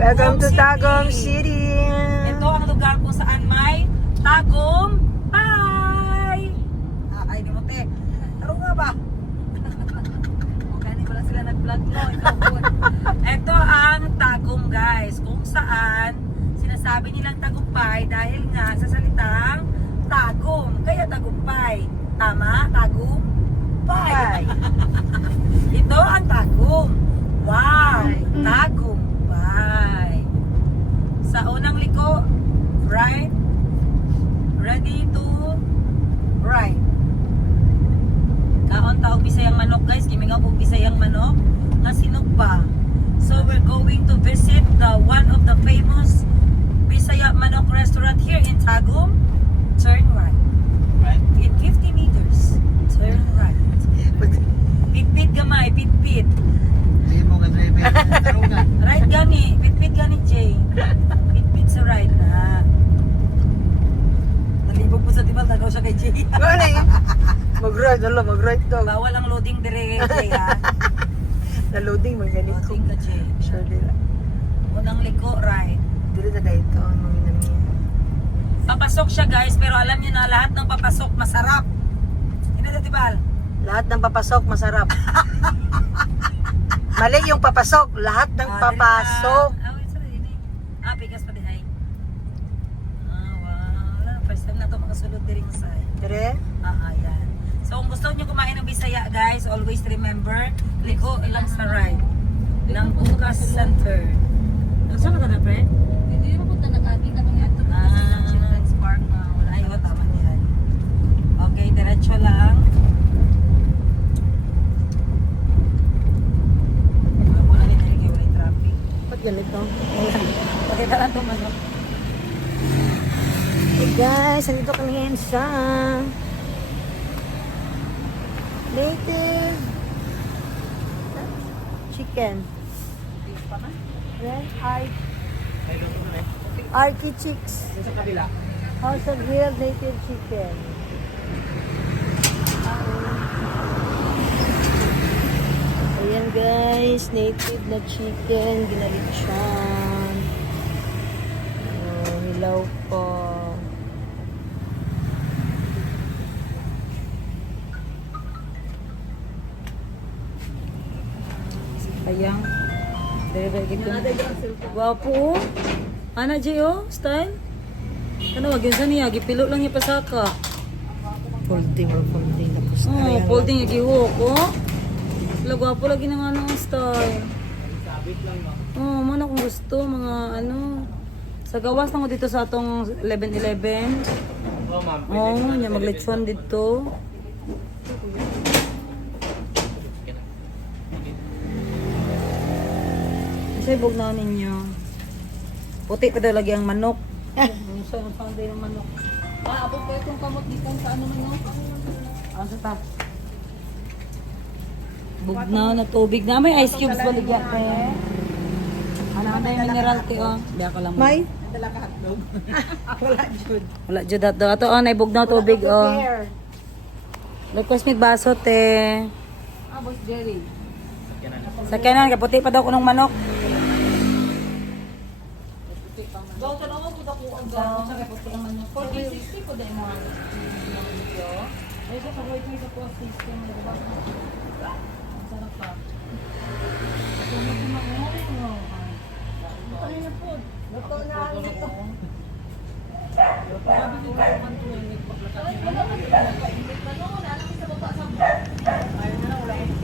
Welcome to Tagum City. Ito ang lugar kung saan may tagumpay. Ay, di mo te. Ano nga ba? Gani pala sila nag-vlog mo. Ito ang Tagum guys. Kung saan sinasabi nilang tagumpay dahil nga sa salitang tagum. Kaya tagumpay. Tama? Tagumpay. Ito ang Tagum. Wow! Tagumpay. Sa unang liko, right? Ready to right. Kaon taog Bisayang manok guys. Kimingaw po Bisayang manok nga sinugba. So we're going to visit one of the famous Bisaya manok restaurant here in Tagum. Turn right. Right? In 50 meters. Turn right. Pitpit gamay, pitpit. Hindi mo nga driver. Ano nga? Right gani, pitpit gani Jay. Pitpit sa right na. Nalibog po sa tibal, tagaw siya kay Jay. Wala eh. Mag-ride, ala, mag-ride daw. Bawal ang loading dire kay Jay ha. Na-loading, mag ganito. Loading ka Jay. Sure nila. Unang liko, right. Dili na dito, mga nami. Papasok siya guys, pero alam niyo na lahat ng papasok masarap. Hindi na tibal. Lahat ng papasok, masarap. Mali yung papasok. Lahat ng papasok. Wait, sorry. Pigas pa din ay. Wow. First time na ito makasulod din sa Dire? yan. So kung gusto niyo kumain ng Bisaya guys, always remember, liko lang sa right ng Bukas Center. Saan ka na pre? Hindi mo punta nag-agi ka ng ito. Children's Park na wala. Ay, tama yan. Okay, diretso lang. Wala rin talaga, wala yung traffic. Ba't ganito? Pakita lang ito manok. Hey guys, nandito kami ngayon sa native chicken. Then, Arky Chicks. Sa kabila. House of Hill native chicken. Ayan guys, native na chicken, ginalitsan. Oh, hilaw pa. Ayang. Dere gitu. Gwapo. Ana Jay oh, style. Kana wag yun sa niya, gipilo lang niya pasaka. Folding or folding. Tapos Oh, folding yung gihok oh. Wala gwapo lagi ng ano ang style. Oh, man akong gusto mga ano. Sa gawas lang ko dito sa atong 11-11. Oo, ma'am. Oh, nya maglechon dito. Kasi bugnaw ninyo. Puti pa daw lagi ang manok. Saan ang day ng manok? Abot ko itong kamot dito sa ano man no? Ano ta? Bugnaw na tubig na. May ice cubes ba ligyan te? Ano na yung mineral te oh. Biya ka lang. May? Wala jud dato. Ato oh, nay bugnaw tubig oh. Request mig baso te. Boss Jerry. Sa kanan kaputi pa daw kunong manok. Daw ka naman kita ko ang gawa sa kaputi ang manok. 40-60 ko dahil mga video. Ay sa kawait mo sa post system. Diba? Ang sarap pa. Sumat mo mo. Ano na po? Luto na ang ito. Sabi ko kung ano yung nagpaplakat niya. Ano naman yung nagpainit na no? Nalang isa baba sa... Ayaw na lang, wala akong...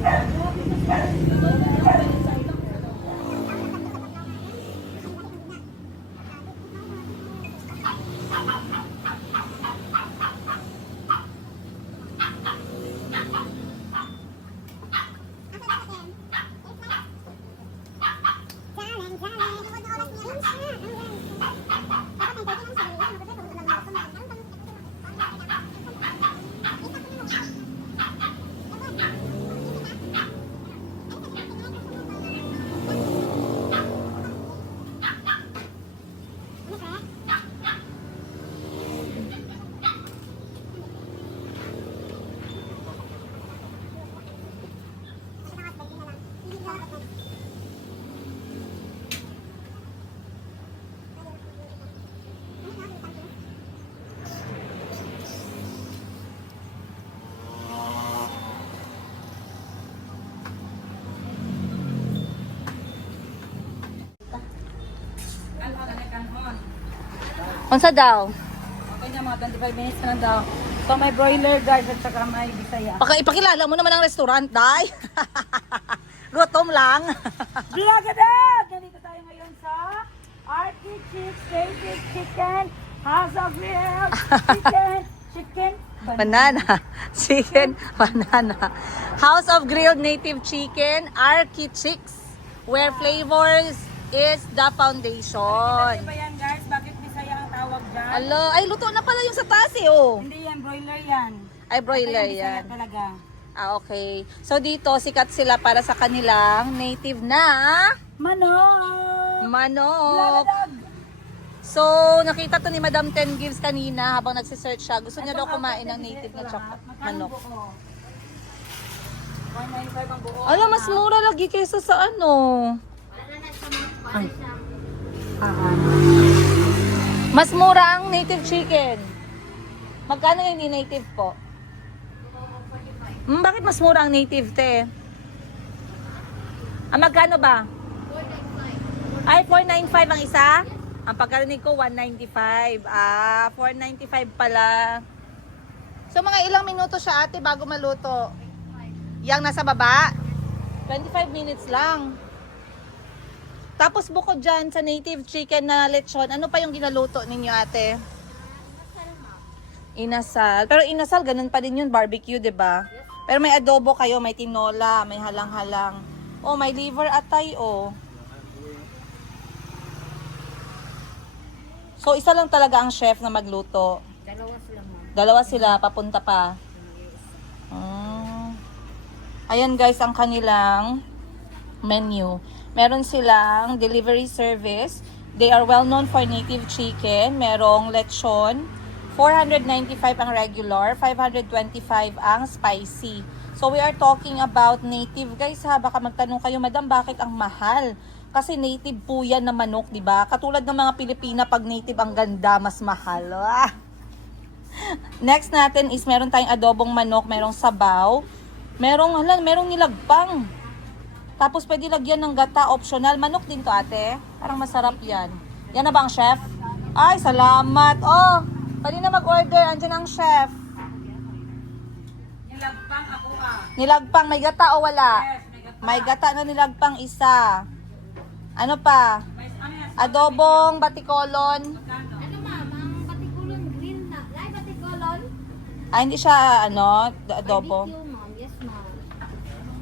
Unsa daw? Okay na, mga 25 minutes na lang daw. So may broiler guys at saka may bisaya. Ipakilala mo naman ang restaurant, Day. Gutom lang. Blagadag! Nandito tayo ngayon sa Archie Chicks Favorite Chicken House of Real Chicken Banana. Chicken, banana. House of Grilled Native Chicken, Archie Chicks, where flavors is the foundation. Ano ba yan guys? Bakit bisaya ang tawag dyan? Alo, ay luto na pala yung sa taas eh, oh. Hindi yan, broiler yan. Ay, broiler Ito yung bisaya yan. talaga. Ah, okay. So dito, sikat sila para sa kanilang native na Manok! manok. So, nakita to ni Madam 10 Gives kanina habang nagsisearch siya. Gusto niya daw kumain ng native na chocolate manok. 195 ang buo. Alam, mas mura lagi kaysa sa ano. Mas mura ang native chicken. Magkano yung hindi native po? Bakit mas mura ang native, te? Ah, magkano ba? 495. Ay, 495 ang isa? Ang pagkarinig ko, 195. Ah, 495 pala. So, mga ilang minuto siya, ate, bago maluto? Yang nasa baba? 25 minutes lang. Tapos bukod dyan sa native chicken na lechon, ano pa yung ginaluto ninyo, ate? Inasal. Pero inasal, ganun pa din yun, barbecue, 'di ba? Pero may adobo kayo, may tinola, may halang-halang. Oh, may liver atay, oh. So, isa lang talaga ang chef na magluto. Dalawa sila, papunta pa. Ayan guys, ang kanilang menu. Meron silang delivery service. They are well known for native chicken. Merong lechon. 495 ang regular, 525 ang spicy. So we are talking about native guys ha. Baka magtanong kayo, madam, bakit ang mahal? Kasi native po yan na manok, di ba? Katulad ng mga Pilipina, pag native ang ganda, mas mahal. Ah! Next natin is meron tayong adobong manok, merong sabaw, merong nilagpang. Tapos pwede lagyan ng gata, optional. Manok din to, ate. Parang masarap yan. Yan na ba ang chef? Ay, salamat. Oh, pwede na mag-order. Andiyan ang chef. Nilagpang ako ah. Nilagpang, may gata o wala? Yes, may gata. May gata na nilagpang isa. Ano pa? Adobong batikolon. Ano ma'am, ang patikulon green na. Ay, patikulon? Ah, hindi siya adobo. Barbecue ma'am, yes ma'am.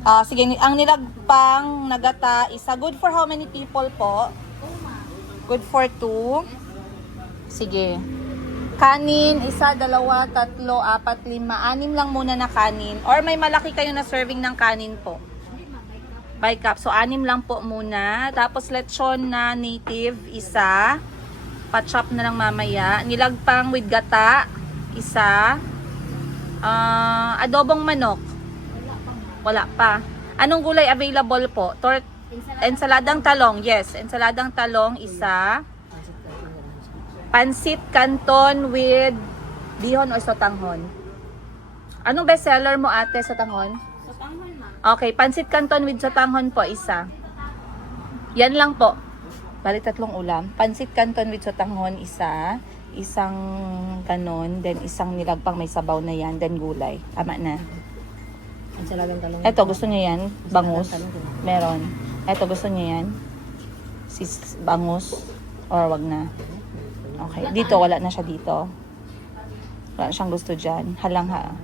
Ah, sige, ang nilagpang na gata isa. Good for how many people po? Oh ma'am. Good for 2. Sige. Kanin, 1, 2, 3, 4, 5, 6 lang muna na kanin. Or may malaki kayo na serving ng kanin po. Hindi ma'am, By by cup. cup. So, 6 lang po muna. Tapos, lechon na native, 1. Pa-chop na lang mamaya. Nilagpang with gata, 1. Adobong manok. Wala pa. Anong gulay available po? Ensaladang talong. Yes, ensaladang talong, 1. Pansit canton with bihon or sotanghon. Anong bestseller mo, ate, sotanghon? Sa tanghon ma'am. Okay, pansit canton with sotanghon po, 1. Yan lang po. Bali 3 ulam. Pansit canton with sotanghon, 1. Isang ganon, then isang nilagpang may sabaw na yan, then gulay. Tama na. Ensaladang talong. Eto, gusto niya yan? Bangus? Meron. Eto, gusto niya yan? Bangus? Or wag na? Okay. Dito, wala na siya dito. Wala na siyang gusto dyan. Halang ha.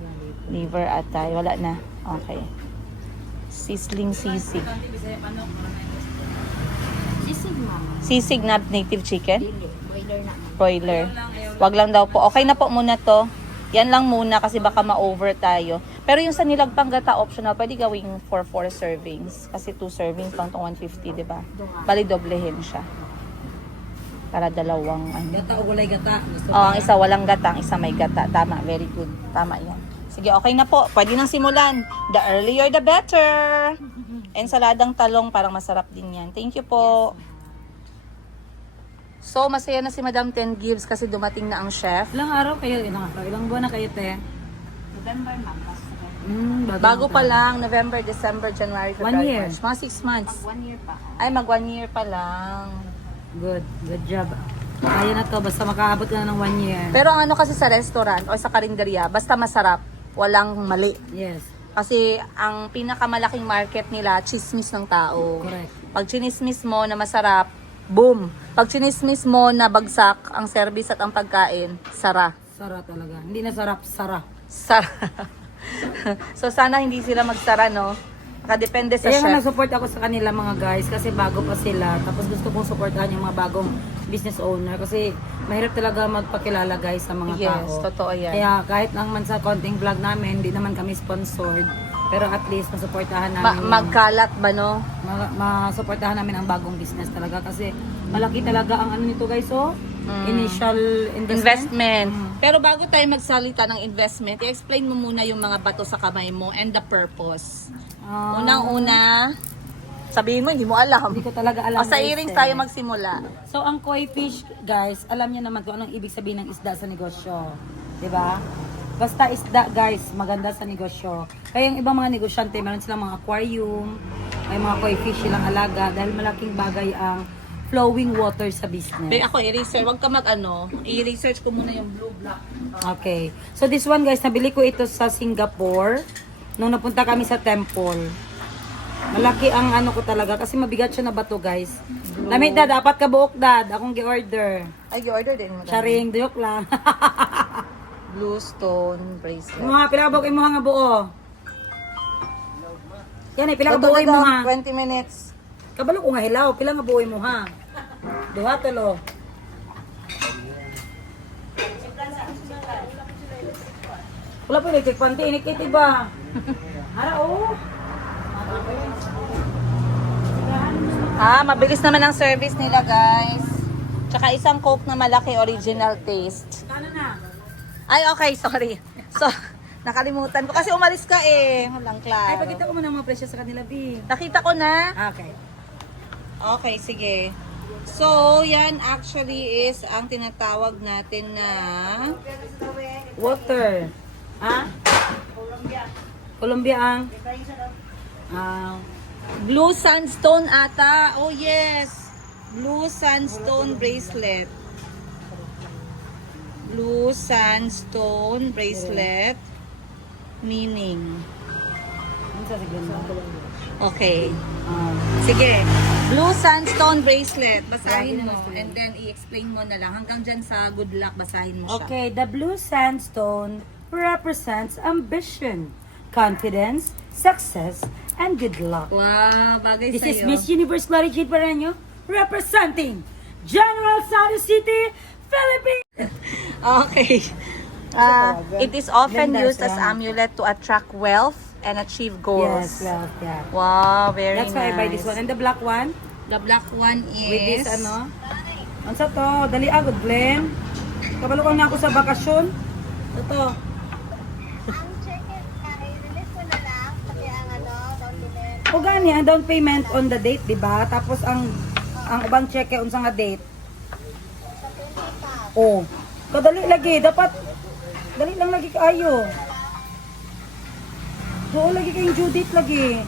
Liver atay. Wala na. Okay. Sizzling sisig. Sisig ma'am. Sisig na native chicken? Dili, boiler na ma'am. Broiler. Wag lang daw po. Okay na po muna to. Yan lang muna kasi baka ma-over tayo. Pero yung sa nilagpang gata optional, pwede gawing for 4 servings. Kasi 2 servings lang itong 150, di ba? Bali, doblehin siya. Para dalawang ano. Gata o gulay gata. Gusto Oh, ang isa walang gata, ang isa may gata. Tama, very good. Tama yan. Sige, okay na po. Pwede nang simulan. The earlier, the better. Ensaladang talong, parang masarap din yan. Thank you po. So, masaya na si Madam 10 Gives kasi dumating na ang chef. Ilang araw kayo? Ilang buwan na kayo, te? November ma'am. Bago pa lang, November, December, January, 1 February, year. March. Mga 6 months. Mag 1 year pa. Ay, mag 1 year pa lang. Good. Good job. Kaya na to, basta makaabot ka na ng 1 year. Pero ang ano kasi sa restaurant o sa karinderya, basta masarap, walang mali. Yes, Kasi ang pinakamalaking market nila, chismis ng tao. correct. Pag chinismis mo na masarap, boom. Pag chinismis mo na bagsak ang service at ang pagkain, sara. Sara talaga. Hindi na sarap, sara. Sara. So sana hindi sila magsara, no? Nakadepende sa Kaya nga chef. nag-support ako sa kanila mga guys kasi bago pa sila. Tapos gusto kong supportahan yung mga bagong business owner kasi mahirap talaga magpakilala guys sa mga Yes, tao. totoo yan. Kaya kahit naman sa konting vlog namin, hindi naman kami sponsored. Pero at least masuportahan namin. Magkalat ba, no? Masuportahan namin ang bagong business talaga kasi malaki talaga ang ano nito guys, oh. Initial investment. Pero bago tayo magsalita ng investment, i-explain mo muna yung mga bato sa kamay mo and the purpose. Ah, Unang-una, sabihin mo, hindi mo alam. hindi ko talaga alam. O sa guys, earrings eh. tayo magsimula. So, ang koi fish, guys, alam niyo naman kung anong ibig sabihin ng isda sa negosyo. 'Di ba? Basta isda, guys, maganda sa negosyo. Kaya yung ibang mga negosyante, meron silang mga aquarium, may mga koi fish silang alaga dahil malaking bagay ang flowing water sa business. Pero ako, i-research. Huwag ka i-research ko muna yung blue black. Okay. So, this one, guys, nabili ko ito sa Singapore nung napunta kami sa temple. Malaki ang ano ko talaga kasi mabigat siya na bato, guys. Lamit dad, dapat ka buok dad. Akong gi-order. Ay, i-order din mo. Charing, duyok lang. Blue stone bracelet. Mga pila ka buok imo nga buo. Yan eh, pila ka buo mo ha. 20 minutes. Kabalo ko nga hilaw, pila nga buo mo ha. Duha tolo. Wala po electric panty, inikit iba. Hara oh. Mabilis naman ang service nila, guys. Tsaka isang Coke na malaki, original taste. Kano na? Ay, okay, sorry. So, nakalimutan ko. Kasi umalis ka eh. Walang Ay, klaro. pagkita ko muna ang mga presyo sa kanila, B. Nakita ko na. Okay. Okay, sige. So, yan actually is ang tinatawag natin na Water. Ha? Colombia ang? blue sandstone ata. Oh, yes. Blue sandstone bracelet. Blue sandstone bracelet. Meaning. Ano sa siglan mo? Okay. Ah, Sige. Blue sandstone bracelet. Basahin mo. And then, i-explain mo na lang. Hanggang dyan sa good luck, basahin mo siya. Okay, the blue sandstone represents ambition, confidence, success, and good luck. Wow, bagay This is sa'yo. Miss Universe Glory Jade Barreño representing General Santos City, Philippines. Okay. It is often Ganda used as siya. amulet to attract wealth and achieve goals. Yes, well, yeah. Wow, very That's nice. why I buy this one. And the black one, The black one is... with this ano. Ano sa to? Dali agad, Glenn. Kabalo ko na ako sa bakasyon. Ito. Ang check-in, i-release ko na lang kasi ang ano, down payment. O gani, ang down payment on the date, di ba? Tapos ang ubang check unsa nga date. Sa 20 pa. Oh. Kadali lagi, dapat dali lang lagi kayo. Oo, lagi kayong due date lagi.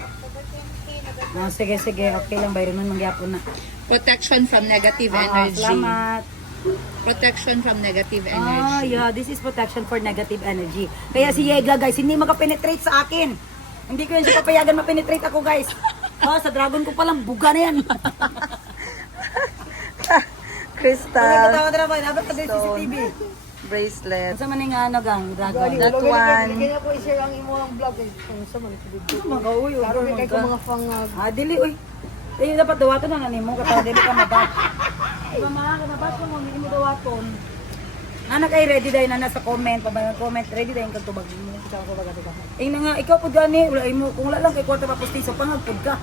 October 20, November Sige, okay lang, bayro nun, mangyapon na. Protection from negative energy. Salamat. Protection from negative energy. Yeah, this is protection for negative energy. Kaya si Yega, guys, hindi makapenetrate sa akin. Hindi ko yan siya papayagan mapenetrate ako, guys. Sa dragon ko palang buga na yan. Crystal Katawa-tawa, dapat ka Stone. CCTV. bracelet. Sa maning ano gang, dragon. That one. Kaya po i-share ang imo ang vlog eh. Kung sa man ito. Mga uy, Karon kay ko mga fangag. dili, uy. Eh, dapat dawaton na nimo katawa dili ka mabag. Mama, dapat mo hindi mo dawaton. Anak ay ready dahil na nasa comment, pabayang comment, ready dahil kang tubag mo. Ikaw ko baga ka. Eh na nga, ikaw pud gani, wala mo kung wala lang kay kwarta pa pustiso pangagpud ka.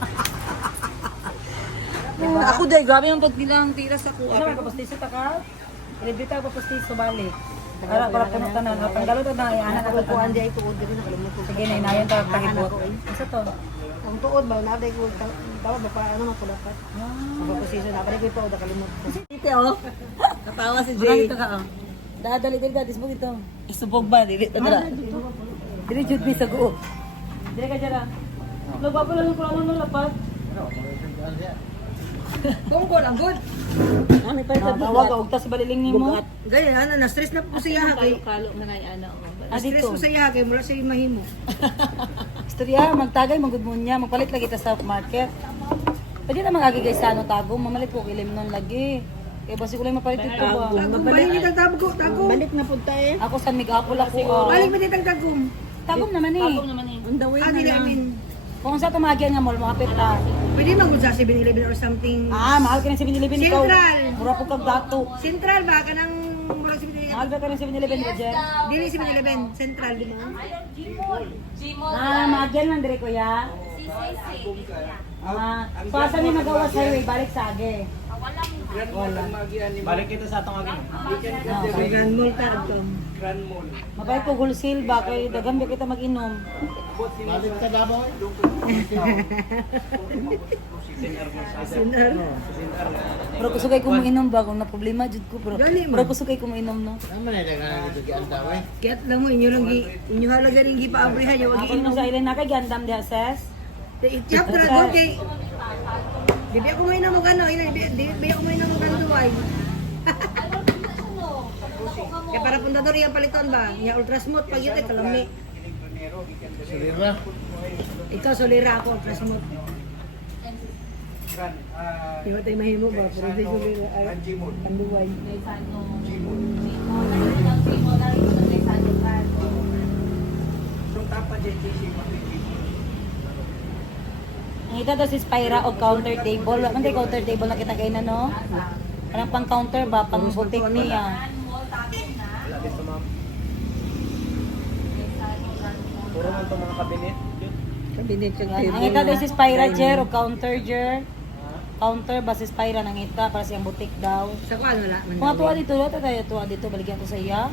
Ako dahil, grabe yung pagbilang tira sa kuha. Ano ka pustiso ta ka? Ilibita pa pustiso balik. Para puno ka na, tanggalon ta na anak Ako ko ko andi ay tuod diri nakalimutan. Sige na inayon ta pahibot. Isa to. Ang tuod ba na day ko tawa ba pa ano man ko dapat. Ang posisyon dapat ko tuod nakalimutan. Dito, oh. Natawa si Jay. Jay. Dito ka oh. Dadali dili ka disbog ito. Isubog ba? Dili ito dala. Dili jud mi sa go. Dili ka dira. Nagbabalan ko lang lapat. Kung ko lang good. Ano pa ito? Tawag og tas baliling nimo. Ganyan, na-stress na po siya kay. Kalo nga na ano. Na-stress dito. po siya kay mula siya mahimo. Istorya magtagay magud mo niya, magpalit lagi ta sa market. Pwede na magagigay sa ano tagom, mamalit ko kilim nun lagi. Kaya basi ko lang mapalit ito ba? Balik ni tagtabo tagom. Balik na punta eh. Ako sa Migapol ako. Balik mo ni tagtagom. Tagom naman eh. Ako naman eh. On the way na lang. Kung sa tumagyan nga mall, makapit ta. Pwede magud sa 7-Eleven or something. Mahal ka ng 7-Eleven ikaw. Central. Mura po kag dato. Central ba kanang murag 7-Eleven? Mahal ka ng 7-Eleven, Roger. Dili 7-Eleven, Central di ba? Magyan lang dire kuya. So asan ni magawa sa highway, balik sa age. Balik kita sa atong agin. Sa Grand Mall ta adto. Mabait ko wholesale ba kay daghan ba kita mag-inom. Balik ka Davao. Sinar. Pero kusugay ko mo-inom ba kung na problema jud ko pero Gali man. pero kusugay ko mo-inom no. Naman na dagan dito gi antaw eh. Kaya lang mo inyo lang inyo halaga ring gipaabriha ya wag Ako nung sa ilan na kay gandam di assess. Itchap na doon kay di ba ako mo ina mo gano, di ba ako mo ina mo gano duway. Kaya para pundador yung paliton ba? Ya ultra smooth pag yun kalami. Sulira. Ikaw solira ako ultra smooth. Di ba tayo mahimo ba? Pero di solira ay panduway. Ang ito daw si Spyra o counter table. Ano tayo counter table na kita kayo na no? Parang pang counter ba? Pang boutique niya. Wala dito ma'am. Puro man itong mga kabinet. Kabinet yung Ang ito daw si Spyra Jer o counter Jer. Counter ba si Spyra nang ita para siyang boutique daw. Sa kuan wala man. Kung atuwa dito, wala tayo atuwa dito, baligyan ko sa iya.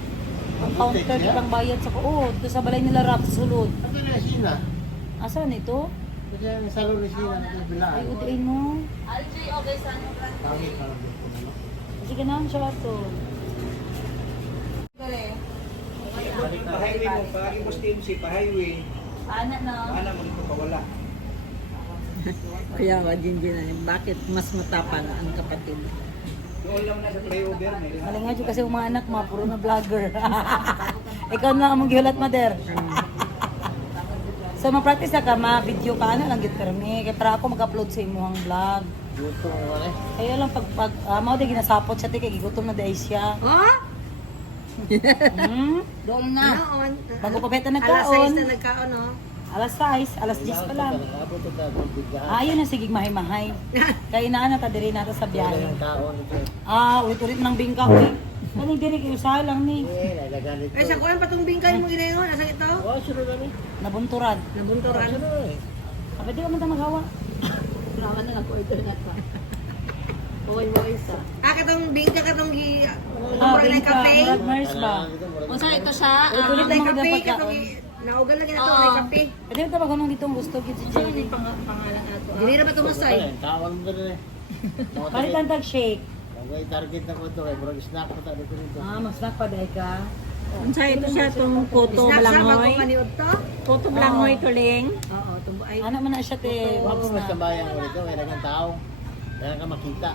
Ang counter pang bayad sa ko. Dito sa balay nila rap sa sulod. Ano na sila? Asan ito? Kasi ang salon ni sila na bilaan. Ay, udain mo. Pangit na lang dito na. Sige na, siya ito. Balik pa highway mo, pagi mo steam si pa highway. Paano na? Ana mo dito pawala. Kaya wa din bakit mas matapang ang kapatid? Doon lang na sa flyover may Maling nga dyan kasi yung mga anak, mga puro na vlogger. Ikaw na among gihulat, mother. So, ma-practice na ka, ma-video ka na lang git permi. Kaya para ako mag-upload sa imuhang vlog. gusto mo wala. Kaya lang pag mao di ginasapot siya, kay gigutom na dahil siya. Oh? Doon na. Noon. Bago pa beta Alas 6 nagkaon. na nagkaon, no? Alas 6, alas 10 pa lang. Abot ito ang bigahan. Ayun na sige mahay-mahay. Kaya inaan na ta diri nato sa Wala biyahe. yung taon ito. Ulit-ulit ng bingka ko. Kani diri kay usalang ni. Nalagan ito. Ay, sa kuan patong bingkay mo ginayon. Asa ito? Oh, sure na ni. Nabunturan. Nabunturan. Apa di ka man ta maghawa? Raman na nag-order na to. Buhay-buhay sa. Katong bingka katong gi Ah, mura na bingka, kape. murag nurse ba? Kung saan ito siya, Ulit-ulit Ulit lang na gid kape ang katong pagkaon. naugal lagi na to Oo. may kape. Pwede mo ta magunong dito ang gusto gid si Jerry. pangalan ato. Dili na ba tumasay? Tawag mo rin eh. Balik lang tag shake. Ang target na ko ito kay murag snack pa tayo dito. Mas nakpaday ka. Kung saan ito siya, itong Koto Snack sa Blangoy. bago maniud to? Koto Blangoy tuling. Oo, tumbo ay. Ano man na siya te, Wag box mo na. sa bayan mo dito, kaya ng tao. Kaya ka makita.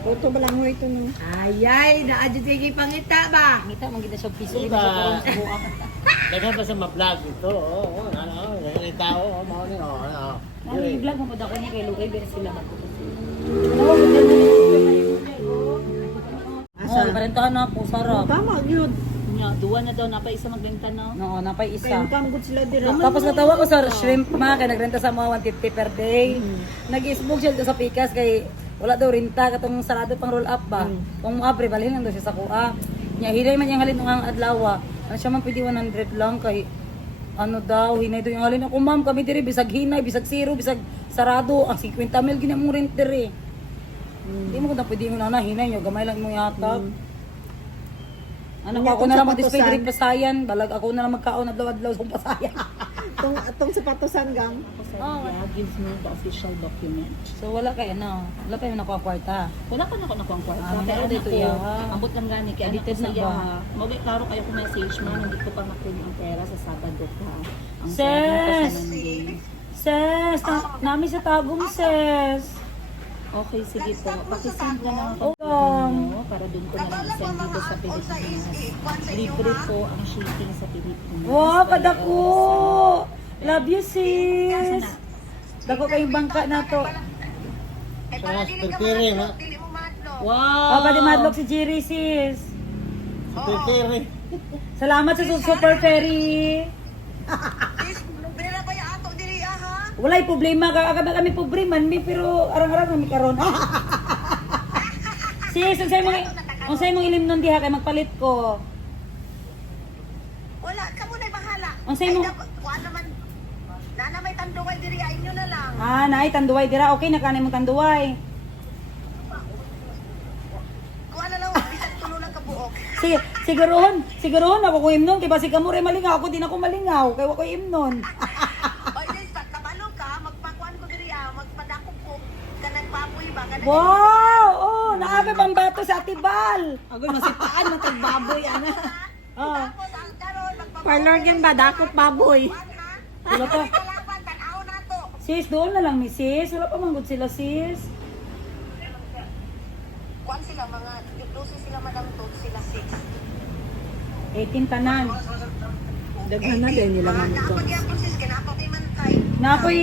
Koto Blangoy ito no. Ay, naadyo tigi pangita ba? Ngita man gid siya piso Diba? gid siya karon sa buak. Dagan pa sa ma-vlog ito. Oo, dagan ng tao. Mao ni oh. Ano i-vlog mo pud ako ni kay Lugay pero sila ba ko. Oh, ibarentahan na po sarap. Tama, yun. Nya, duwa na daw, napay isa magbenta no. No, napay isa. Good sila dira. Tapos natawa ko sa shrimp ma, kaya nagrenta sa mga 150 per day. Nag-isbog siya dito sa pikas kay wala daw rinta katong sarado pang roll up ba. Kung maabre balhin lang daw siya sa kuha. Nya hilay man yang halin ng adlaw. Ano siya man pwede 100 lang kay ano daw hinay daw yung halin ako ma'am kami diri bisag hinay bisag zero bisag sarado ang 50 mil gina mong rent diri. Hindi mo kung pwede mo na hinay nyo gamay lang mo yatag. Ano ko ako na lang mag-display diri pasayan balag ako na lang magkaon adlaw-adlaw sa pasayan. Itong sapatosan gang. Oh. Gives me the official document. So wala kay ano, wala pa yung nakuha kwarta. Wala pa na ako nakuha ang kwarta. Ah, Pero dito dito iya. ambot lang gani kaya Edited edited na na ba? ba? Mabay klaro kayo kung message mo, hindi ko pa makuha ang pera sa Sabado pa. Ang Ses! Sabado pa sa Monday. Ses, nami sa tagong ses. Okay, sige po. Pakisend na lang mo. ako ano, para doon ko na lang isend dito sa Pilipinas. Libre po ang shipping sa Pilipinas. Wow, Kaya, kadako! Love you, sis! Dako kayong bangka na to. Eh, para dili ka Perkere, ha? madlok, dili mo madlok. Wow! Oh, pati madlock si Jerry, sis. Perkere. Salamat sa Super Ferry. Sis, binila pa yung ato dili ha. Walay problema, kami problema, pero arang-arang kami karon. Sis, unsay mong ilim nun diha kay magpalit ko. Wala, kamo na bahala. Unsay mo? Kuan naman. Nana may tanduay diri inyo na lang. Ah, naay tanduway dira. Okay na kanay mong tanduway. Kuan na lang bisag tulo lang ka buok. Sige, sigurohon ako ko imnon kay basi kamo ray malingaw, ako din ako malingaw kay wa ko imnon. Oy, sis, kabalo ka, magpakuan ko diri magpadakop ko kanang papoy ba kanang. Wow! Oh, naabe pang bato sa Atibal. Agoy, masitaan na tagbaboy, ana. Oh. Tapos ang karon Parlor yan ba? Dakot baboy. Wala pa. Kalaban tan-aw nato. Sis, doon na lang ni sis. Wala pa manggod sila sis. Kuan sila mga 12 sila madam tod sila 6. 18 tanan. Daghan na din nila man ito. Napag yan sis kinapa kay man kay.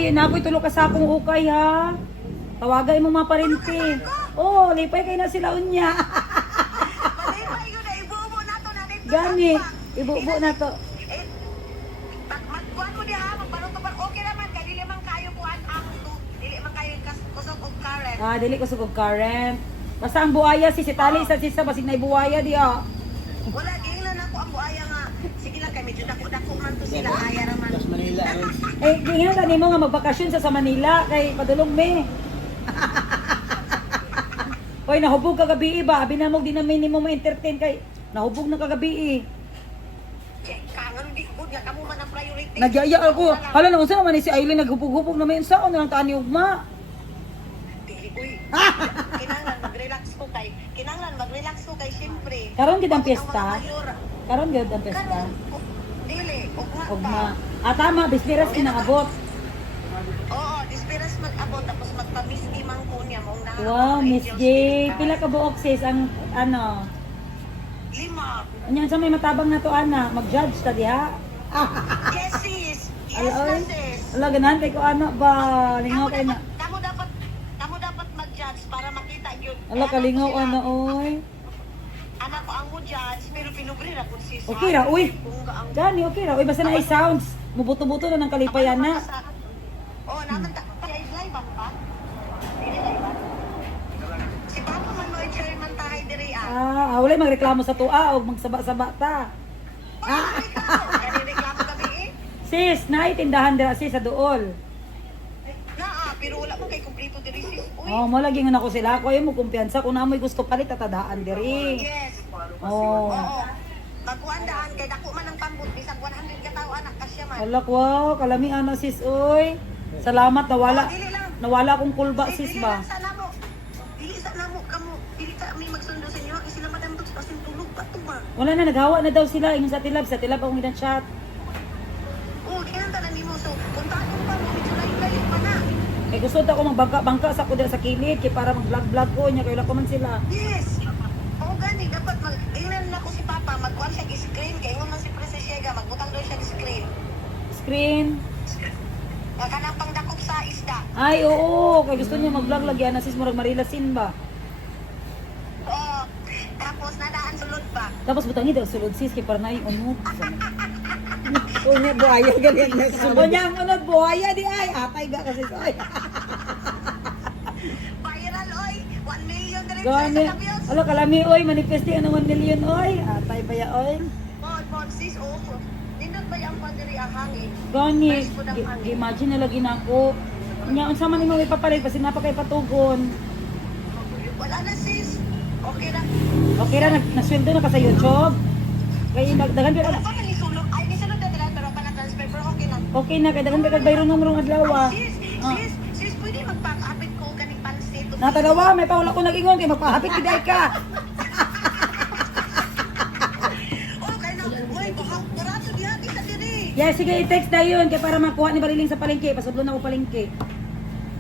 Napoy tulo ka sa akong ukay ha. Tawagay mo mga parente. Oh, lipay kay na sila unya. Malipay yun na ibubo nato na dito. Gani, ibubo na to. Eh, magkuhan mo diha, magbalot pa okay naman kay dili man kayo kuan ang to. Dili man kayo kusog og Karen. Ah, dili ko sugod current. Basta ang buaya si Tali sa sisa basig na buaya diha. Wala ginglan ako ang buaya nga. Sige lang kay medyo dako-dako man to sila aya raman. Las Manila. Eh, gingan tani mo nga magbakasyon sa Manila kay padulong me. Hoy, nahubog ka gabi ba? Abi na mo di na minimum mo entertain kay nahubog na kagabi. Kangan di gud nga kamo man ang priority. Nagyaya ako. Hala na unsa naman ni si Aileen naghubog-hubog na may unsaon na lang tani ugma. Dili uy. Kinahanglan mag-relax ko kay. Kinahanglan mag-relax ko kay syempre. Karon gid ang Bakit piyesta. mga mayor? Karon gid ang piyesta. Karon, dili, ugma pa. Ugma. Ah, tama, bisbiras kinangabot. Oo, dispiras mag-abot tapos magpa-miss man ko niya mong na. Wow, Miss J. Pila ka buok sis ang ano? 5. Anya sa may matabang na to ana, mag-judge ta diha. Yes, sis. Yes, Ay, ay. na, sis. Ala ganahan kay ko ano ba, lingaw kay na. Kamu dapat mag-judge para makita yun. Ala kalingaw ano oy. Anak ko ang mo judge, pero pinubre na kung sis. Okay ra, uy. Kung ang Gani okay ra. Uy basta na sounds. Mubuto-buto na ng kalipayan na. Oo, naman ta. Live pa? Dili live ba? Si Papa man mo chairman tahay diri ah. Ah, wala magreklamo sa tuwa o magsaba-saba ta. Kani reklamo kami eh. Sis, naay tindahan dira sis sa duol. Naa, pero wala mo kay kumplito diri sis. Uy. Oh, mo lagi nga ako sila ko mo kumpiyansa kung namoy gusto palit tatadaan diri. Yes. Oh. Oo. Magkuandaan kay dako man ang pambut bisag 100 ka tawo anak kasya man. Ala ko, kalami ana sis oy. Salamat nawala. Dili lang. Nawala akong kulba sis Dili ba. lang sa namo. Dili sa namo kamo. Dili ta mi magsundo sa inyo kasi sila madam to sa tulog pa to ba. Wala na naghawa na daw sila ingon sa tilab akong gidan chat. Oo, kinanta na nimo so puntahan mo pa mo medyo layo pa na. Kay gusto ta ko magbangka-bangka sa kuda sa kilid kay para mag-vlog ko nya kay wala ko man sila. Yes. Oo gani dapat ingnan na ko si Papa magkuan siya screen kay ingon man si Princess Siega magbutang daw siya screen. Screen. Nga kanang pangdakop sa isda. Ay oo, kay gusto niya mag-vlog lagi ana sis murag marilasin ba. Oo. Tapos nadaan sulod pa. Tapos butangi daw sulod sis kay para naay unod. Unya buaya ganyan na Subo niya ang unod buhaya di ay atay ga kasi ay. Viral oy. 1 million diri Gani. sa views. Ala kalami oy manifesti ang 1 million oy. Atay ba ya oy? Bon sis oh. Nindot ba yang pandiri ang hangin? Gani. Imagine na lagi nako. Nya unsa man imo ipapalit kasi napa kay patugon. Wala na sis. Okay na. Okay ra nasweldo na ka sa YouTube. Kay nagdagan Wala ka pa man isulog. Ay nisulod na dila pero pa na transfer pero okay na. okay na kay dagan ka bayro numero adlaw. Sis, pwede magpakapit ko ganing pansit. Natagawa may paula ko nag-ingon kay magpahapit kiday ka. Okay na. Uy, barato diha kita diri. Yeah, sige i-text dayon kay para makuha ni Bariling sa palengke. Pasudlo na ko palengke.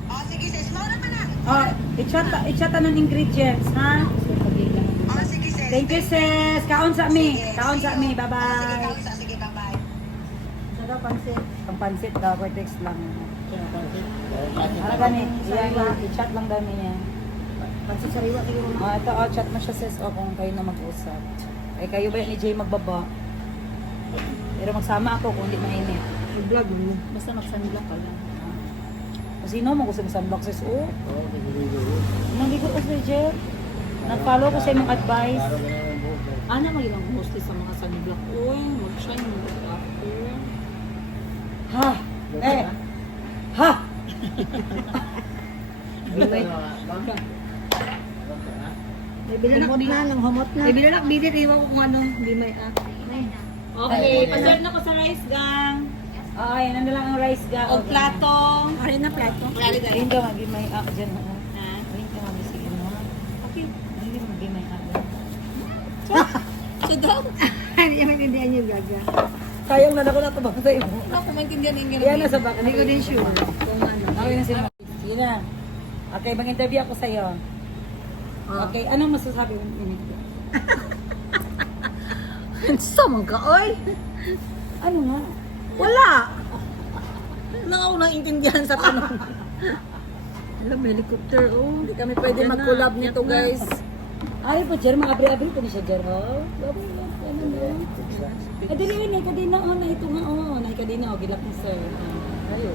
Ah, sige sis, mao na pa na. Oh, i-chat ng ingredients, ha? Oh, sige, sis. Thank you, sis. Kaon sa mi. Kaon sa mi. Sige, Bye-bye. kaon sa. Sige, bye-bye. Sa daw, pansit. Ang pansit daw, for text lang. Ano gani? I-chat lang daw niya. Pansit sariwa kayo. Oh, ito, chat mo siya, sis. O, kung kayo na mag-usap. Ay, kayo ba ni Jay magbaba? Pero magsama ako kung hindi mainit. Vlog mo. Basta mag-sunblock ka lang. Kung sino mo gusto mo sunblock, sis? Oh, nandito ko, Sir Jer. Nag-follow ko sa inyong advice. Ano magiging mostly sa mga sunblock? Uy, mag-shine mo after. Ha! Eh! Ha! May bilanak na, nang humot na. May bilanak, bidit, iwan ko kung ano, hindi may Okay, paserve na ko sa rice gang. Okay, nandun lang ang rice ga. O plato. Ano na plato? Ayun ka, mag-imay up dyan. Ayun ka, mag-sige mo. Okay. Hindi mag-imay up dyan. Hindi naman maintindihan yung gaga. Sayang na ako natabang sa iyo. Ako maintindihan yung Yan na sa baka. Hindi ko din sure kung ano. Okay na sila. Sige na. Okay, mag-interview ako sa iyo. Okay, anong masasabi mo? Sama ka, oy! Ano nga? Wala! Wala ako naiintindihan sa tanong. Alam, may helicopter, oh. Hindi kami pwede mag-collab nito, guys. Ay po, Jer, mga abri-abri ko ni siya, Jer. Oh, ano na? Dili ni kadina na ito nga oh, na kadina oh, gilap ni sir. Ayo,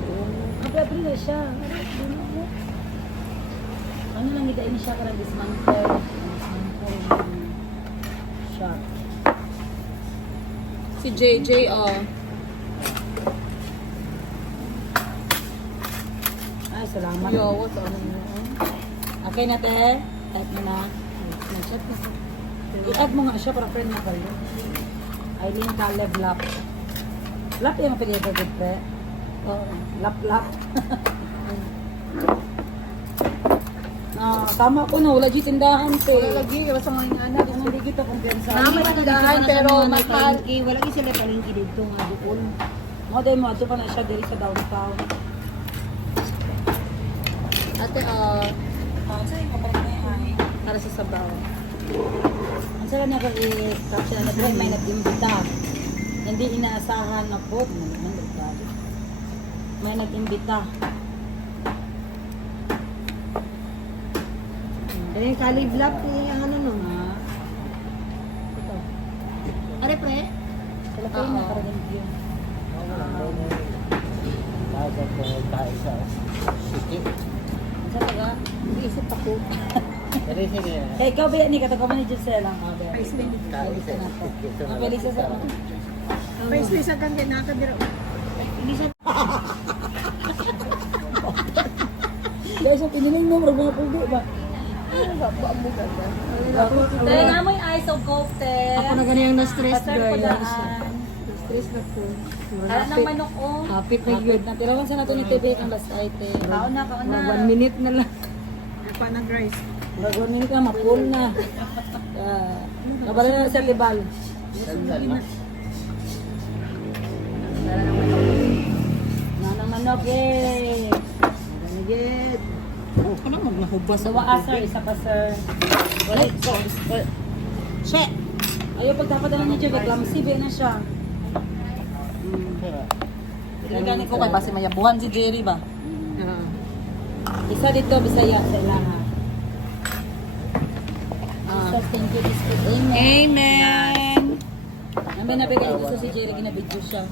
abri-abri na siya. Ano lang gid ini siya karang dismantle. Siya. Si JJ, oh. Ay, salamat. Yo, what's on mo? Okay na te. Type mo na. Nag-chat na. I-add mo nga siya para friend mo kayo. Eileen Caleb Lap. Lap yung pinili ko pre. Oo. Lap. Tama ko na. Wala di tindahan te. Wala lagi, basta mga anak. Hindi kita kumpiyansa. Naman tindahan, pero mahal. Wala kasi sila palengke dito nga doon. Mo dahil mo, ito pa na siya diri sa downtown. Ate, Sa'yo ko pa ay. para sa sabaw. Ang sarap na caption na natin, may nag-imbita. Hindi inaasahan na po. May nag-imbita. Dahil yung kaliblap, yung ano no. Ito. Are, pre? Sila kayo na karagin yun. Sa taga, Iisip ako. kaya ikaw ba yan, katagawa ni Giselle ang order. Mabilis sa ano. Paislis ang ganyan dira. Hindi siya. Guys, ang pinilin mo, mga pugi ba? Dahil nga mo yung eyes of coated. Ako na ganyan na-stress Paserve ko girl. daan. Stress na ko. Alam ng manok, oh. Hapit na yun. Natirawan sa nato ni TV ang last item. Kaon na. 1 minute na lang. Pa nag-rice. Magawa ka, mapul na. Kabala na sa tibal. Nanang manok, yay! Ganyan. Ano maglahubas? Dua sir, isa pa sir. Wala, Che! ayaw pagtapadala niya dyan, clumsy, na siya. Pinagani ko kay base mayabuhan si Jerry ba? Isa dito, Bisaya, sa ilaha. So, thank you, biscuit. Amen. Amen! Namin nabigay dito si Jerry, ginabidyo siya.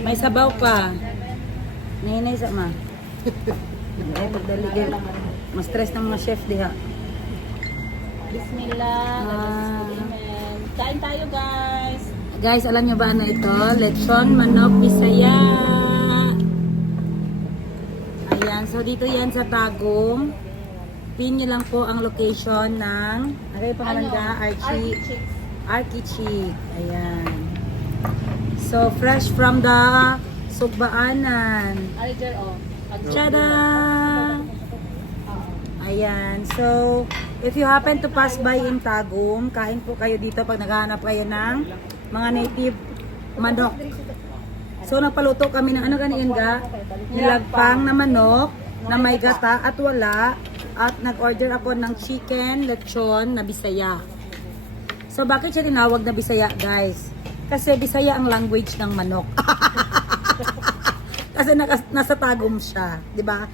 May sabaw pa. Nainay sa ma. Eh, pagdaligay. Mas stress ng mga chef diha. Bismillah. Amen. Kain tayo, guys. Guys, alam niyo ba ano ito? Lechon manok Bisaya. Ayan, so dito yan sa Tagum. Pin niyo lang po ang location ng ano yung pangalan ka? Archie Chick. Ayan. So, fresh from the Sugbaanan. Ariger, oh. Tada! Ayan. So, if you happen to pass by in Tagum, kain po kayo dito pag naghahanap kayo ng mga native manok. So, nagpaluto kami ng ano ganiyan ga? Nilagpang na manok na may gata at wala. At nag-order ako ng chicken lechon na Bisaya. So bakit siya tinawag na Bisaya, guys? Kasi Bisaya ang language ng manok. Kasi nasa Tagum siya, di ba?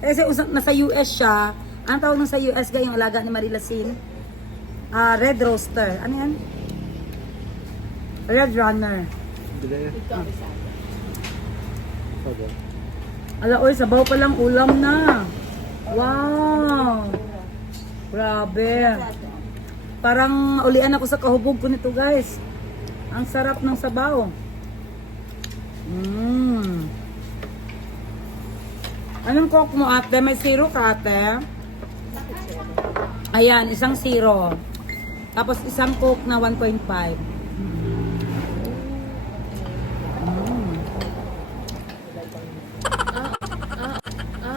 Kasi nasa US siya. Ang tawag ng sa US guys, yung alaga ni Marilasin? Red Roaster. Ano yan? Red Runner. Ala, oy, sabaw pa lang ulam na. Wow! Grabe. Parang ulian ako sa kahubog ko nito, guys. Ang sarap ng sabaw. Anong coke mo, ate? May zero ka, ate? Ayan, isang zero. Tapos isang coke na 1.5.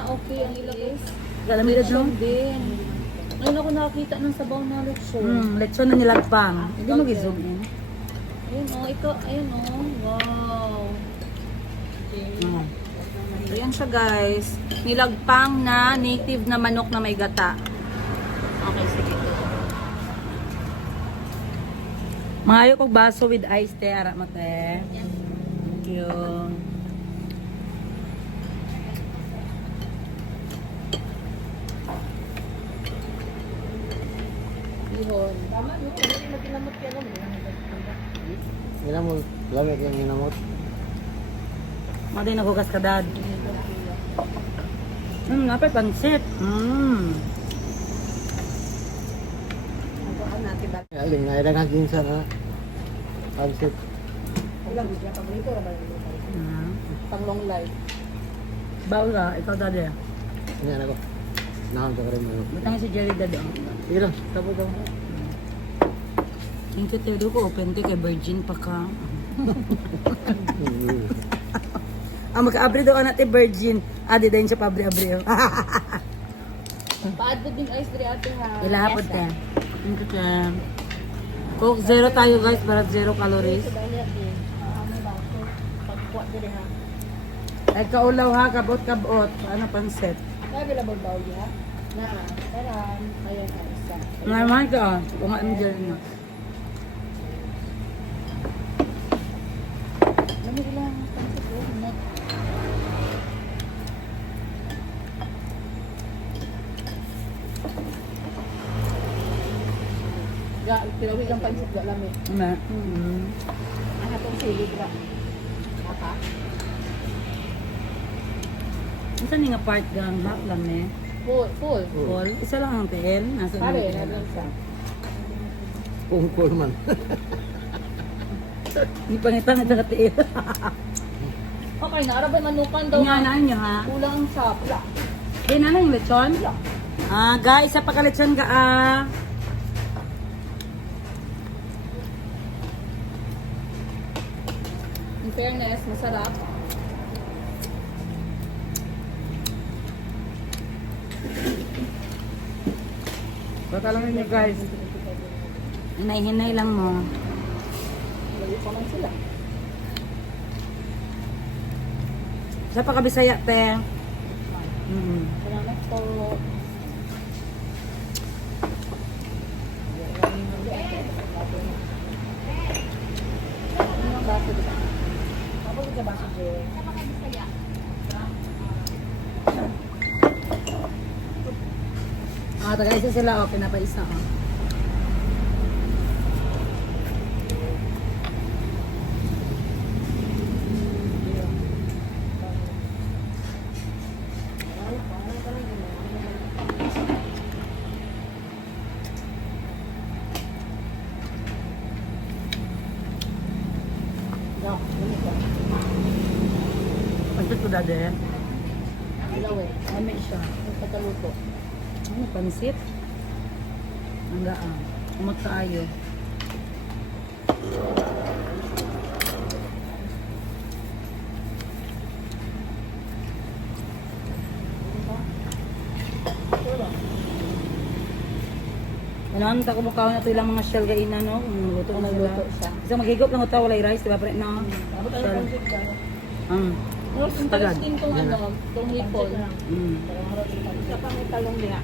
Okay, ang ilis. Galamira Lechon no? din. Ngayon ako nakakita ng sabaw na lechon. Lechon na nilagpang. Hindi mo gi-zoom in. Ayun oh, ito, ayun oh. Wow. Ayan siya guys. Nilagpang na native na manok na may gata. Okay, sige. Maayo kong baso with ice te, ara mo te. Thank you. Ihon. Ginamot. Lamig yung ginamot. Madi nagugas ka, dad. Napay pansit. Aling na ilang hagin sa na. Pansit. Pang long life. Baul ka, ikaw dad eh. Yan ako. Nakam ka rin mo. Butang si Jerry dad. Sige lang. Tapos ako. Thank you, Tedo ko. Open te kay virgin pa ka. Magka-abri daw natin virgin. Di din siya pabri-abri. Paadto din ice diri ate ha. Ilahapot te. Thank you, te. Coke zero tayo guys, para 0 calories. Pagkuha diri ha. Ay kaulaw ha, kabot-kabot. Ano pansit? Available daw ya. Na, taran. Ayan ang isa. Ngayon ka, kung ano dyan na. Ano lang pansit ko? Net. Ga, tilawig ang pansit ga lami. Na. Ang hatong silid ra. Apa? Isa nga part gang half lang eh. Full. Full. Isa lang ang TL. Nasa Pare, TL. nalang sa. Ungkol man. Hindi pangitan na sa TL. Okay, naarabay manukan daw. Inganaan nyo ha. Kulang ang sapla. Na yung lechon? Guys, sa pagka-lechon ka In fairness, masarap. Baka lang nyo guys. Hinay-hinay lang mo. Lagi pa man sila. Sa pagka-Bisaya, te. Salamat po. Ano ang baso dito? Tapos ka baso dito? Taga-isa sila, pinapaisa. Pansit ko dati. Ilaw eh. Ano siya? Ang pagkaluto. Ano, pansit? Ang gaan. Umot kaayo. Ano, tako mo kaon na ito ilang mga shell gaina, no? Luto na sila. Nagluto siya. Kasi maghigop lang ito, walay rice, diba? Pre, no? Tapos tayo pansit ka. Mas interesting tong ano, tong hipon. Mm. Sa pangitalong niya.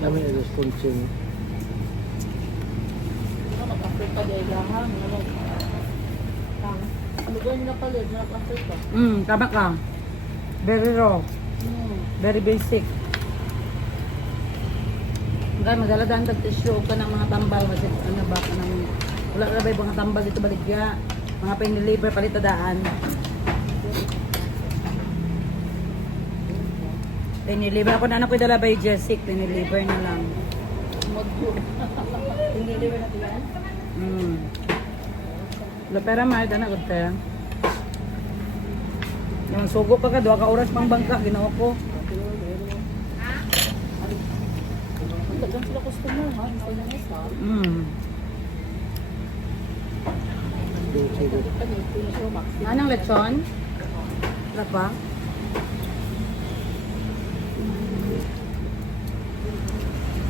Dami na sponsor. Mag-Africa dahil lahang. Ano ba yung napalit? Mag-Africa. Tama ka. Very raw. Very basic. Kaya magaladaan tag-tissue ka ng mga tambal kasi ano ba ka ng wala na ba yung mga tambal dito baligya. Mga piniliver palitadaan. Piniliver ako na anak ko dala by Jessic. Piniliver na lang. Piniliver na yan? Wala pera mahal na good pera. Yung sugo pa ka, 2 ka oras pang bangka, ginawa ko. Dagang sila customer ha? Hindi na isa. Anong lechon? Wala pa?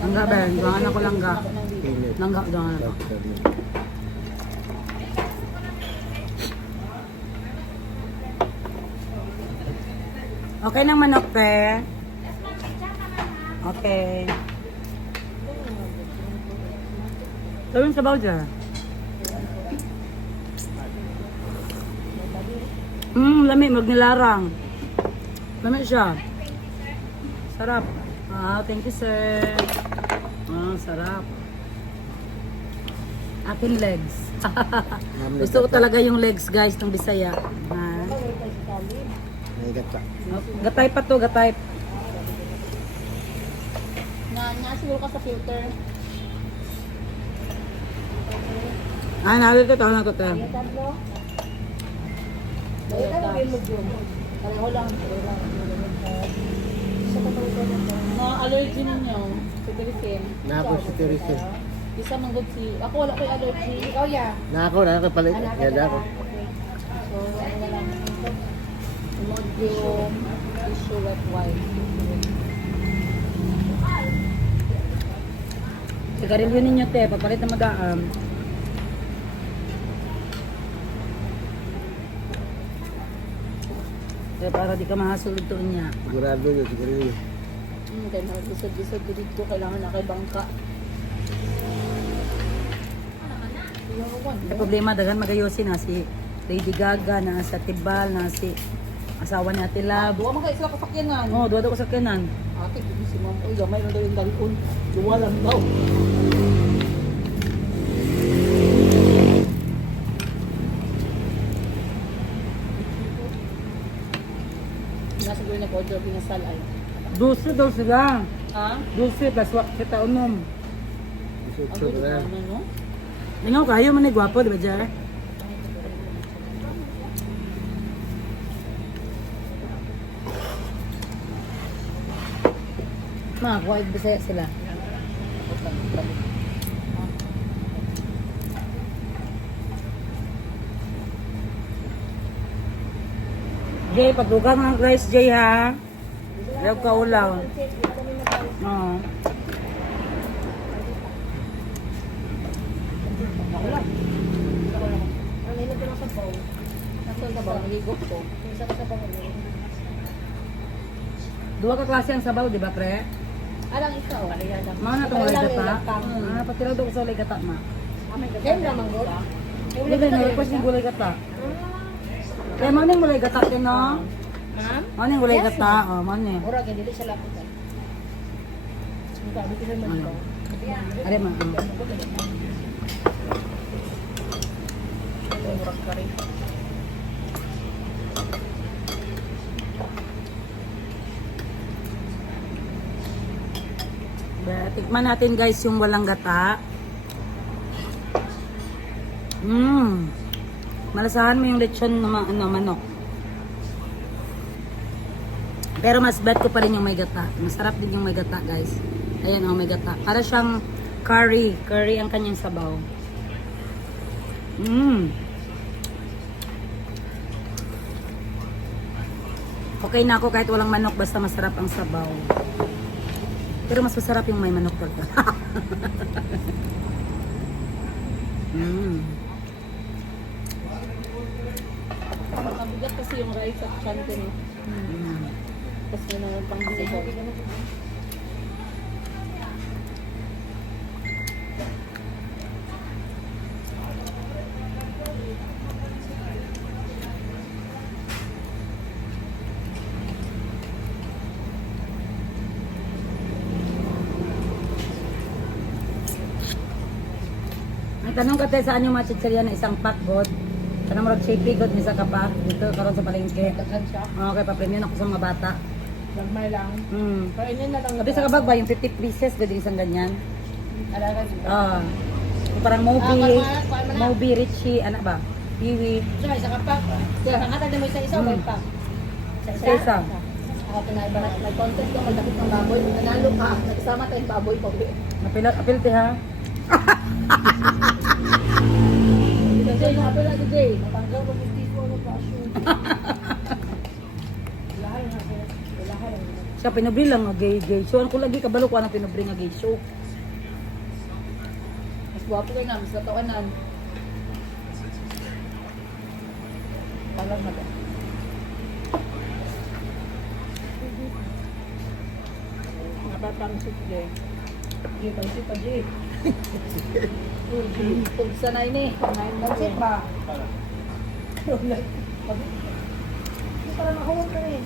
Langga ba yan? Duwangan ako langga. Langga, duwangan ako. Okay ng manok, te. Okay. Gawin sa bawja. Lami, magnilarang. Lami siya. Sarap. Thank you, sir. Sarap. Akin legs. Gusto ko talaga yung legs, guys, ng Bisaya. May gata. Gatay pa to, gatay. Na siguro ka sa filter. Nalito to, na to, te. Na allergy ninyo. Sa Tirisin. Nako si Teresa. Isa manggod si... Ako wala ko yung allergy. Ikaw ya. Nako palit. Yan ako. Okay. So, wala lang. Sunod yung tissue wet wipe. Sigarilyo ninyo, te. Papalit na magaam. Kaya para di ka mahasulog to niya. Sigurado yun, siguro yun. Kaya nakagisod-gisod ko dito. Kailangan na kay bangka. May problema, dagan magayosin na si Lady Gaga, na sa Tibal, na si asawa ni Ate Lab. Duwa man kayo sila kasakyanan. Duwa ko sa kanan. Ate, kung si ma'am, uy, gamay na daw yung dalkon. Duwa lang daw. Nasa siguro nag-order pinasal ay. Dulce daw sila. Ha? Dulce, plus kita unom. Gusto Ang ko gusto na. naman, no? Ngayon kayo man ay gwapo, di ba, Jar? Mga kuwaid Bisaya sila. Jay, pagdugang ng rice, Jay, ha? Ayaw ka ulaw. Oo. Dua ka klase ang sabaw, di ba, pre? Alang ikaw. Mga na itong ulay gata. Patiraw doon ko sa ulay gata, ma. Kaya naman go. Di ba, na-request yung ulay gata. Kaya mo nang ulay gata, din, no? Ma'am? Mo nang ulay gata, o, mo nang. Mura, hindi siya lapitan. Ang sabi ko naman ikaw. Are, ma. Mura ka rin. Tikman natin, guys, yung walang gata. Malasahan mo yung lechon na manok. Pero mas bet ko pa rin yung may gata. Masarap din yung may gata, guys. Ayan, oh, may gata. Para siyang curry. Curry ang kanyang sabaw. Okay na ako kahit walang manok basta masarap ang sabaw. Pero mas masarap yung may manok talaga. Mabigat kasi yung rice at chantin. Tapos may naman pang sisig. May tanong ka tayo saan yung mga chichirya na isang pack god. Tanong mo chippy god ni sa kapak. Dito karon sa palengke. Okay, pa-premium ako sa mga bata. Lagmay lang. Kainin na lang. Sabi sa kabag ba yung 50 pieces gud isang ganyan. Alaga dito. Yung parang Moby, Richie, ano ba? Piwi. So, isa ka pa. Kaya hangatag mo isa-isa o pa? Isa. Ako pinaiba na. May content ko, may dakit ng baboy. Nanalo ka. Nagsama tayong baboy pa. Apil te ha. Jay, napil na si Jay. Matanggal ko 50 po ng passion. Lahay na. Lahay na. Siya pinubri lang nga gay show. Ano ko lagi kabalo ko ang pinubri nga gay show. Mas guwapo kayo na. Mas natawanan. Palang na ba? Napapangsit Jay. Jay, pangsit pa Jay. Kung sanay ni. Pangsit ba? Para mahulog ka rin.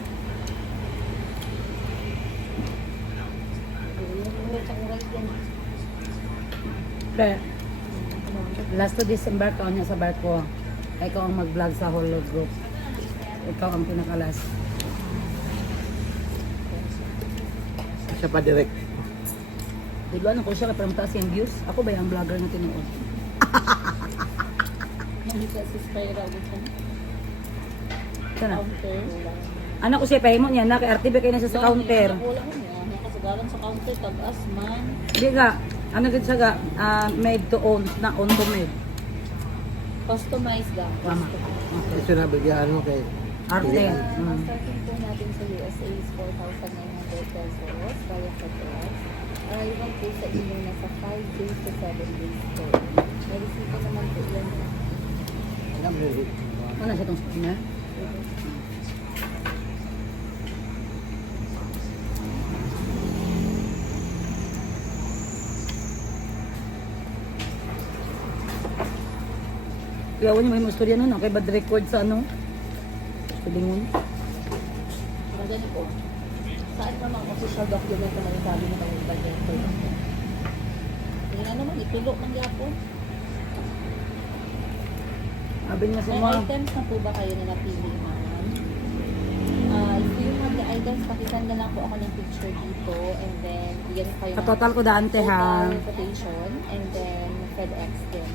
Pre, last to December ka niya sa barko. Ikaw ang mag-vlog sa Holo Group. Ikaw ang pinakalas. Siya pa direct. Diba ano ko siya para mataas yung views? Ako ba yung vlogger na tinuod? Nandito si Spyra dito. Sana. Counter. Anak ko siya pahimo niya na kay RTB kayo na siya sa counter. Kulang niya. Nakasagalan sa counter. Tag-as man. Di nga, ano gud siya ga made to own, na own to made. Customized lang. Tama. Ito na bigyan mo kay Arte. Ang starting po natin sa USA is 4,900 pesos. Kaya sa class. Arrival po sa inyo nasa 5 days to 7 days po. May resipo naman po yan. Ano siya tong spinner? Kaya wala may istorya nun, kay bad record sa ano? Pilingon. Mga ganito po. Saan pa mga official document na may sabi mo kami budget po? Tingnan naman, itulok ng yapo. Sabi niya sa May mga, items na po ba kayo na napili, ma'am? If you have the items, pakisend na lang po ako ng picture dito and then bigyan ko kayo ng katotal ko dante ha. total quotation and then FedEx din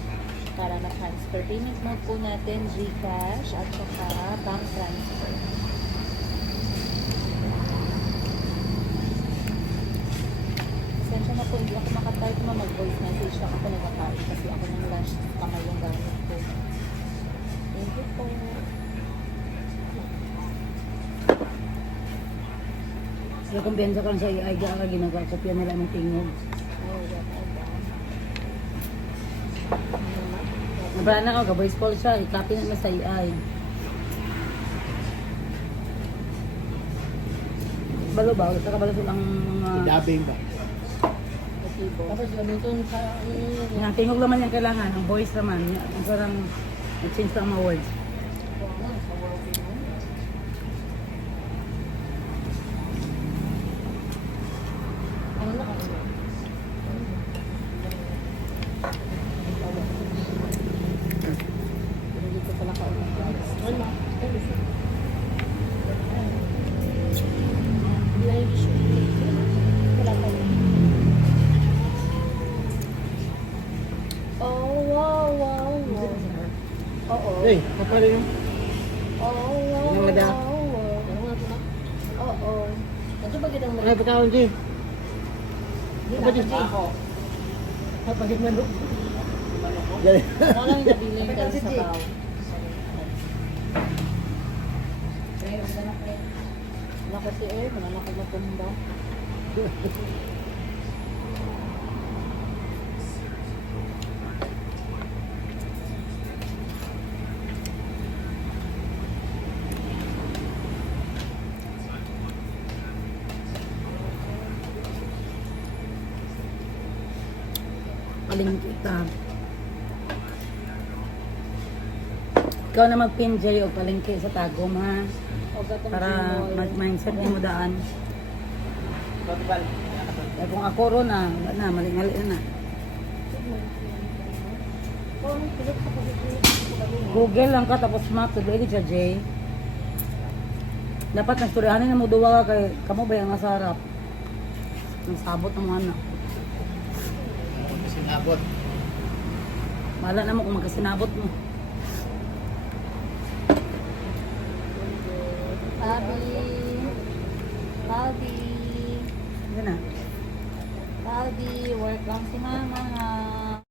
para na-transfer. Payment mode po natin, GCash at saka bank transfer. Pasensya na po, hindi ako makatype na mag-voice message lang ako nagkakain kasi ako ng lunch kamay yung gamit ko. Thank you po. Sila kumpiyansa ka lang sa AI, ka ginagakopya nila ng tingog. Oh, what I done. Nabala na ako, ka-voice call siya, i-copy na sa AI. Balo ba? Wala ka balo silang mga... Dabing ba? Tapos gamitin sa... Yung tingog naman yung kailangan, ang voice naman. Ang parang nag-change lang mga words. Dito pala ka Oh, wow, wow, wow. Oo. Hey, kapala yung Oh, wow, Ano ba daw? wow. Oo. Ito ba ginang ay pagkaon din. Kapag ako. Kapag manok. Dali. Ako lang yung nabili yung dahil sa tao. Wala kasi wala na akong maganda. Paling kita. Ikaw na mag-pinjay o palengke sa Tagum ha. O gatong Para mag-mindset mo daan. Eh kung ako ro na, wala na, malingali na. Google lang ka tapos map to ready siya, Jay. Dapat na istoryahanin na mo duwa ka kay kamo ba yung asarap. Ang sabot ng mga anak. Sinabot. Mahala na mo kung magkasinabot mo. Baldi. Yan na. Baldi, work lang si mama ha.